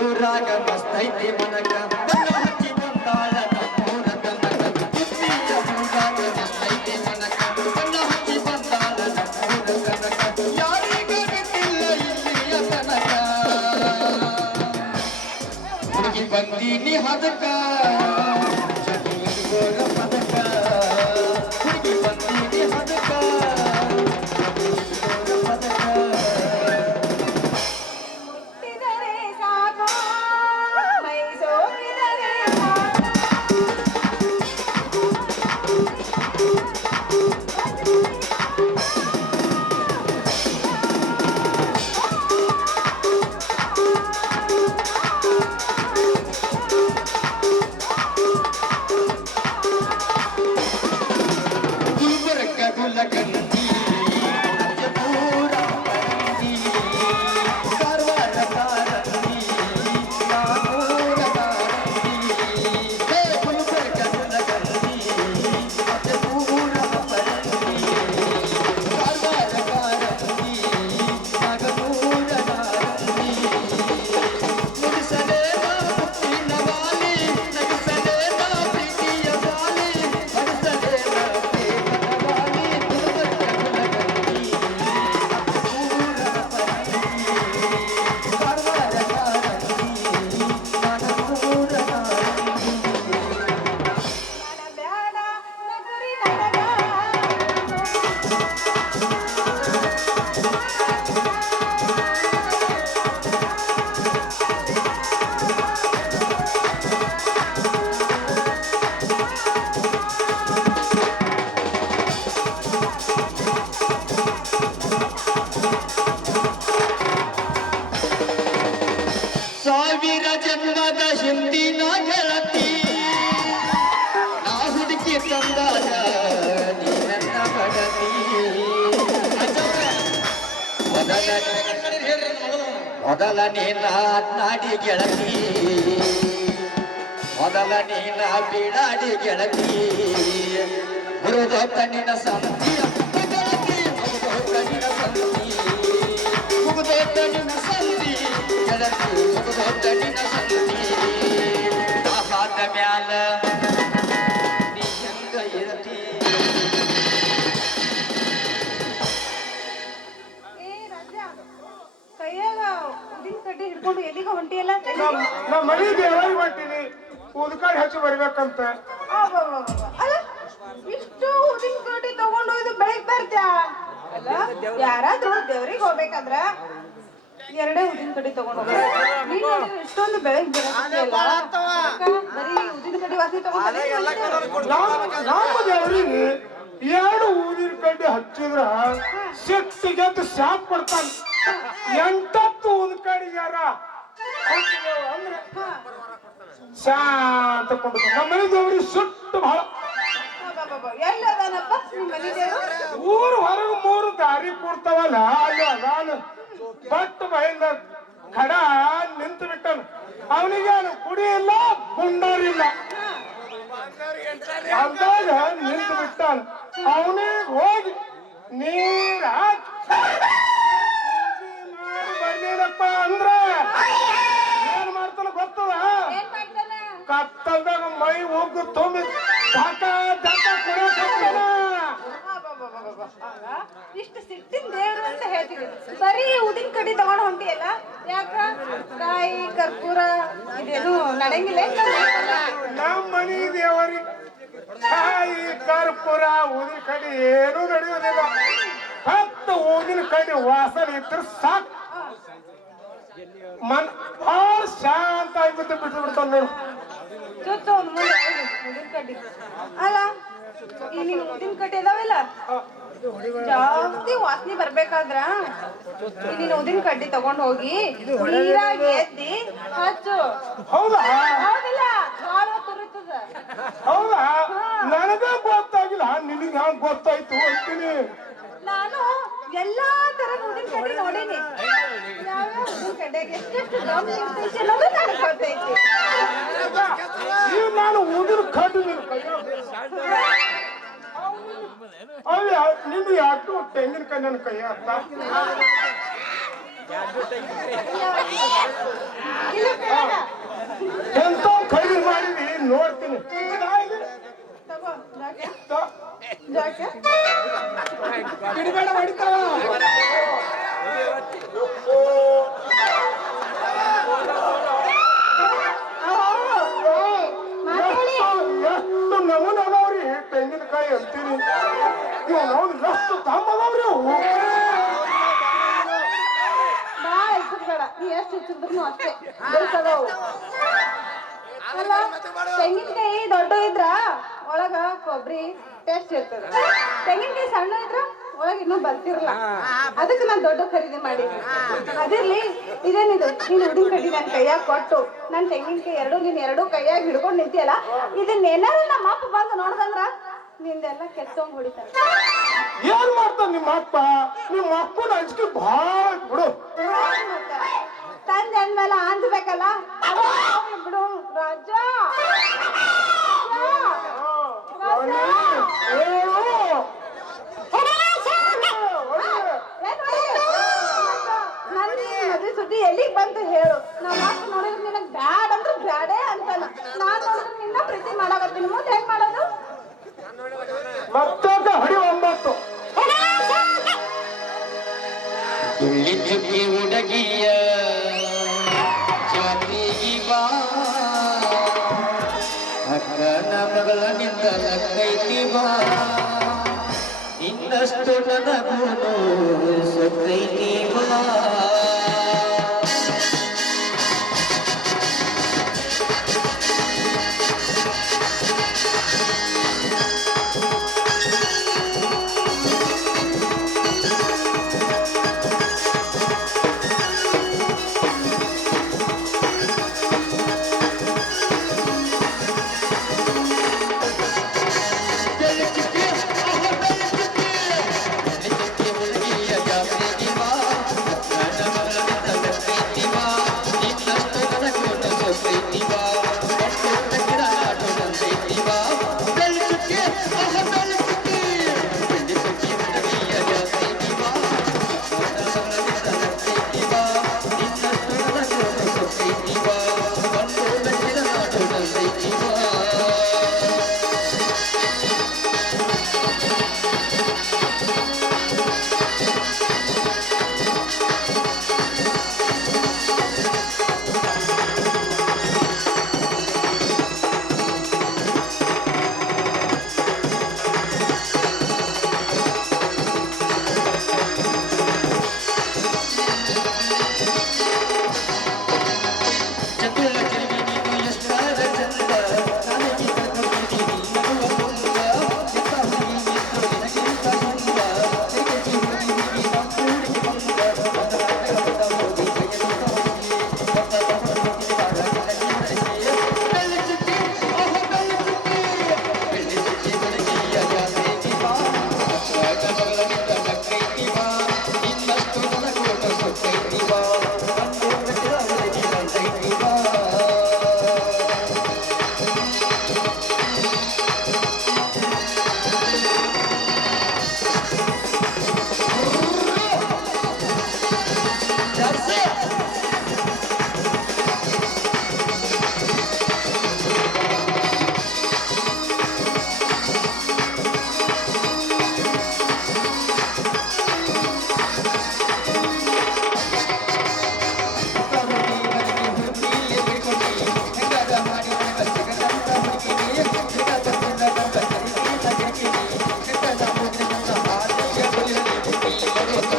ಊರಾಗ ಮಸ್ತೈತಿ ಮನಕ ಹಚ್ಚಿ ಬಂದಾಳ ನಮ್ಮೂರ ಕನಕ ಬುದ್ಧಿಯ ಊರಾಗ ಮಸ್ತೈತಿ ಮನಕ ಹಚ್ಚಿ ಬಂದಾಳ ನಮ್ಮೂರ ಕನಕ ಯಾರಿಗ ಗೊತ್ತಿಲ್ಲ ಇಲ್ಲಿಯ ತನಕ ಹುಡುಗಿ ಬಂದೀನಿ ಹದಕ ಪದಕ ಹುಡುಗಿ ಬಂದೀನಿ ಹದಕ ಸಾವಿರ ಜನ್ಮದ ಹಿಂದಿನ ಗೆಳತಿ ನಾ ಹುಡುಕಿ ತಂದಾಗ ನೀ ನನ್ನ ಬಡತಿ ಮೊದಲ ನೀನ ನಾಡಿ ಗೆಳತಿ ಮೊದಲ ನೀನ ಬೀಡಾಡಿ ಗೆಳತಿ ಗುರುದೊತ್ತ ನಿನ್ನ ಸಂತಿ ಗೆಳತಿ ಮುಗುದೊತ್ತ ನಿನ್ನ ಸಂತಿ ಮುಗುದೊತ್ತ ನಿನ್ನ ಸಂತಿ ಗೆಳತಿ ಮುಗುದೊತ್ತ ನಿನ್ನ ಸಂತಿ ಆಹಾದ ಮ್ಯಾಲ ನೀ ಹೆಂಗ ಇರತಿ ಕೈಯಾಗ ಉದಿನ ಕಡ್ಡಿ ಹಿಡ್ಕೊಂಡು ಎಲ್ಲಿಗ ಹೊಂಟಿಯಲ್ಲ ನಾ ಮನಿ ದೇವರಿಗೆ ಹೊಂಟೀನಿ ಉದ್ಕಾಡಿ ಹಚ್ಚಿ ಬರ್ಬೇಕಂತ ಅಲ್ಲ ಇಷ್ಟು ಉದಿನ ಕಡ್ಡಿ ತಗೊಂಡು ಇದು ಬೆಳಿಗ್ ಬರ್ತ್ಯಾ ಅಲ್ಲ ಯಾರಾದ್ರೂ ದೇವ್ರಿಗೆ ಹೋಗ್ಬೇಕಂದ್ರ ಎರಡೇ ಉದಿನ ಕಡ್ಡಿ ತಗೊಂಡು ನೀನು ಇಷ್ಟೊಂದು ಬೆಳಿಗ್ ಬರೀ ಉದಿನ ಕಡ್ಡಿ ವಾಸನೆ ತಗೊಂಡು ನಮ್ಮ ದೇವರಿಗೆ ಎರಡು ಊದಿನ ಕಡ್ಡಿ ಹಚ್ಚಿದ್ರ ಸಿಟ್ಟಿಗೆದ್ದು ಶಾಪ್ ಕೊಡ್ತಾನ ಎಂಟತ್ತು ಉದ್ಕಾಡಿ ಯಾರ ಅಂದ್ರೆ ಶಾಂತ ಕೊಂಡು ನಮ್ಮ ಮನೆ ದೇವರಿಗೆ ಸುಟ್ಟು ಬಹಳ ಎಲ್ಲದನಪ್ಪ ನಿಮ್ಮ ಮನೆ ದೇವರು ಊರು ಹೊರಗೆ ಮೂರು ದಾರಿ ಕೊಡ್ತಾವಲ್ಲ ಅಲ್ಲಿ ಅದಾನ ಬಟ್ ಬಯಲ ಖಡ ನಿಂತು ಬಿಟ್ಟನು ಅವನಿಗೆ ಕುಡಿ ಇಲ್ಲ ಗುಂಡಾರಿಲ್ಲ ಅಂದಾಗ ನಿಂತು ಬಿಟ್ಟಾನ ಅವನಿಗೆ ಹೋಗಿ ನೀರ ಬರ್ಲಿಲ್ಲಪ್ಪ ಅಂದ್ರ ಏನ್ ಮಾಡ್ತಾನ ಗೊತ್ತದ ಕತ್ತಲ್ದಾಗ ಮೈ ಹೋಗು ತುಂಬಿ ದಾಕ ದಾಕ ಕೊಡೋಣ ಇಷ್ಟು ಸಿಟ್ಟಿನ ದೇವ್ರು ಅಂತ ಹೇಳ್ತೀವಿ ಬರೀ ಉದಿನ ಕಡ್ಡಿ ತಗೊಂಡು ಹೊಂಟಿಯಲ್ಲ ಯಾಕ ಕಾಯಿ ಕರ್ಪೂರ ಇದೇನು ನಡೆಯಂಗಿಲ್ಲ ನಮ್ಮ ಮನಿ ದೇವರಿ ಕಾಯಿ ಕರ್ಪೂರ ಊದಿನ ಕಡ್ಡಿ ಏನೂ ನಡೆಯೋದಿಲ್ಲ ಹತ್ತು ಊದಿನ ಕಡ್ಡಿ ವಾಸನೆ ಇದ್ರೆ ಸಾಕು ಮನ್ ಭಾಳ ಶಾಂತ ಆಗಿಬಿಟ್ಟು ಬಿಟ್ಟು ಬಿಡ್ತಾನ ನೋಡು ಸುತ್ತ ಒಂದು ಮುಂದೆ ಉದಿನ ಕಡ್ಡಿ ಅಲ್ಲ ಈ ನೀನು ಉದಿನ ಕಡ್ಡಿ ಅದಾವಿಲ್ಲ ಜಾಸ್ತಿ ವಾಸನೆ ಬರ್ಬೇಕಾದ್ರ ನೀನು ಉದಿನ ಕಡ್ಡಿ ತಗೊಂಡ್ ಹೋಗಿ ನೀರಾಗಿ ಎದ್ದಿ ಹಚ್ಚು ಹೌದಾ ಹೌದಿಲ್ಲ ಭಾಳ ತುರಿತದ ಹೌದಾ ನನಗ ಗೊತ್ತಾಗಿಲ್ಲ ನಿನಗೆ ಹ್ಯಾಂಗ ಗೊತ್ತಾಯ್ತು ಅಂತೀನಿ ನಾನು ಎಲ್ಲಾ ತರದ ಉದಿನ ಕಡ್ಡಿ ನೋಡೀನಿ ಯಾವ್ಯಾವ ಉದಿನ ಕಡ್ಡಿಯಾಗ ಎಷ್ಟೆಷ್ಟು ದಮ್ ಇರ್ತೈತಿ ಅನ್ನೋದು ನನಗೆ ಗೊತ್ತೈತಿ ಈಗ ನಾನು ಊದಿನ ಕಡ್ಡಿ ನಿನ್ನ ಕೈಯ ನಿನ್ನ ಯಾಕೆ ತೆಂಗಿನಕಾಯಿ ನನ್ನ ಕೈಯ ಅಂತ ಇಲ್ಲ ಕೆಳಗ. ಎಂತ ಖರೀದಿ ಮಾಡಿದಿ ನೋಡ್ತೀನಿ ತಗೋ, ಜಾಕೆ. ಬಿಡಬೇಡ ಹೊಡಿತಾವ ಎಷ್ಟು ನಮೂನೆ ಅದಾವ್ರಿ ತೆಂಗಿನಕಾಯಿ ಅಂತೀನಿ ಇವ್ ನಾವು ಎಷ್ಟು ತಮ್ಮ ಅದಾವ್ರಿ ಅವು ಬಾಳ ಹೆಚ್ಚಿದ್ಬೇಡ, ನೀ ಎಷ್ಟು ಹೆಚ್ಚಿದ್ರು ಅಷ್ಟೇ ಬೇಸದವು. ಅಲ್ಲ ತೆಂಗಿನಕಾಯಿ ದೊಡ್ಡ ಇದ್ರ ಒಳಗ ಕೊಬ್ಬರಿ ಟೇಸ್ಟ್ ಇರ್ತದ, ತೆಂಗಿನಕಾಯಿ ಸಣ್ಣ ಇದ್ರ ಒಳಗ ಇನ್ನೂ ಬರ್ತಿರಲ್ಲ. ಅದಕ್ಕೆ ನಾನು ದೊಡ್ಡ ಖರೀದಿ ಮಾಡಿದ್ವಿ. ಅದಿರ್ಲಿ, ಇದೇನಿದು ನೀನು ಉದಿನ ಕಡ್ಡಿ ನನ್ನ ಕೈಯಾಗ ಕೊಟ್ಟು ನನ್ನ ತೆಂಗಿನಕಾಯಿ ನೀನ್ ಎರಡೂ ಕೈಯಾಗ ಹಿಡ್ಕೊಂಡು ನಿಂತಿಯಲ್ಲ, ಇದನ್ನೇನಾರು ನಮ್ಮ ಅಪ್ಪ ಬಂದು ನೋಡ್ದಂದ್ರ ನಿಂದೆಲ್ಲ ಕೆತ್ತಂಗ್ ಹೊಡಿತಾರ. ಏನ್ ಮಾಡ್ತಾನ ನಿಮ್ಮ ಅಪ್ಪನ ಅಂಜಿಕೆ ಭಾಳ ಬಿಡು. ತಂದೆ ಅಂದ್ಮೇಲೆ ಅಂದ್ಬೇಕಲ್ಲ, ಬಿಡು ರಾಜ. ಮದುವೆ ಸುದ್ದಿ ಎಲ್ಲಿಗ್ ಬಂತು ಹೇಳು. ನಮ್ಮ ಅಪ್ಪ ನೋಡಿದ್ರೆ ನಿನಗ್ ಬ್ಯಾಡ್ ಅಂದ್ರೆ ಬ್ಯಾಡೇ ಅಂತಾನ. ನಾನ್ ನೋಡಿದ್ರೆ ನಿನ್ನ ಪ್ರೀತಿ ಮಾಡಾಕತ್ತೀನಿ. ಮುಂದೆ ಹೆಂಗ್ ಮಾಡೋದು? ಮತ್ತೆ ಹಡಿ 9 ತುಳ್ಳಿ ಚುಕ್ಕಿ ಹುಡುಗಿಯ ಜಾತಿಗೆ ಬಾ, ಅಕ್ಕನ ಮಗಳ ನಿಂದ ಕೈತಿ ಬಾ, ಇನ್ನಷ್ಟು ನನಗೂನು ಸೊಕ್ಕೈತಿ ಬಾ.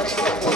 Thank you.